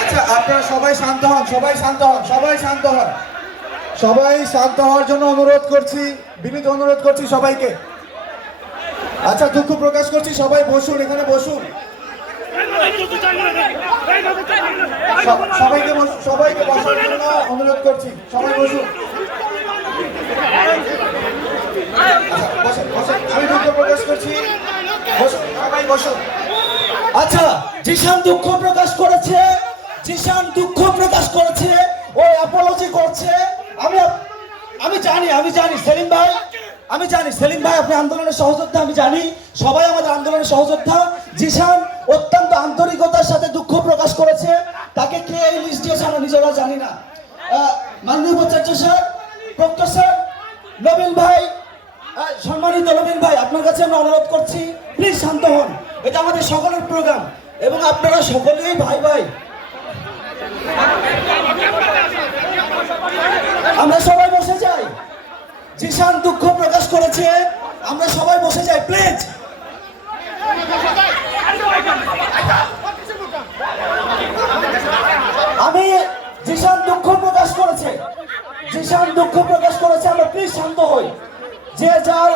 আচ্ছা, আপনারা সবাই শান্ত হন, সবাই শান্ত হন, সবাই শান্ত হন, সবাই শান্ত হওয়ার জন্য অনুরোধ করছি, বিনীত অনুরোধ করছি সবাইকে। আচ্ছা, দুঃখ প্রকাশ করছি, সবাই বসুন, এখানে বসুন। সবাইকে বসার জন্য অনুরোধ করছি, সবাই বসুন। আমি দুঃখ প্রকাশ করছি, সবাই বসুন। আচ্ছা, জিশান দুঃখ প্রকাশ করেছে, জিশান দুঃখ প্রকাশ করেছে, ও অ্যাপোলজি করছে। আমি জানি সেলিম ভাই, আমি জানি সেলিম ভাই আপনি আন্দোলনের সহযোদ্ধা, আমি জানি সবাই আমাদের আন্দোলনের সহযোদ্ধা। জিশান অত্যন্ত আন্তরিকতার সাথে দুঃখ প্রকাশ করেছে, তাকে কে এই লিস্ট দিয়েছে আমরা নিজেরা জানি না। মাননীয় উপাচার্য স্যার, প্রক্টর স্যার, নবীন ভাই, সম্মানিত নবীন ভাই, আপনার কাছে আমরা অনুরোধ করছি প্লিজ শান্ত হন, এটা আমাদের সকলের প্রোগ্রাম এবং আপনারা সকলেই ভাই ভাই। আমরা সবাই বসে যাই, জিশান দুঃখ প্রকাশ করেছে, আমরা সবাই বসে যাই প্লিজ। আমি জিশান দুঃখ প্রকাশ করেছে, জিশান দুঃখ প্রকাশ করেছে, আমরা প্লিজ শান্ত হই, যে যার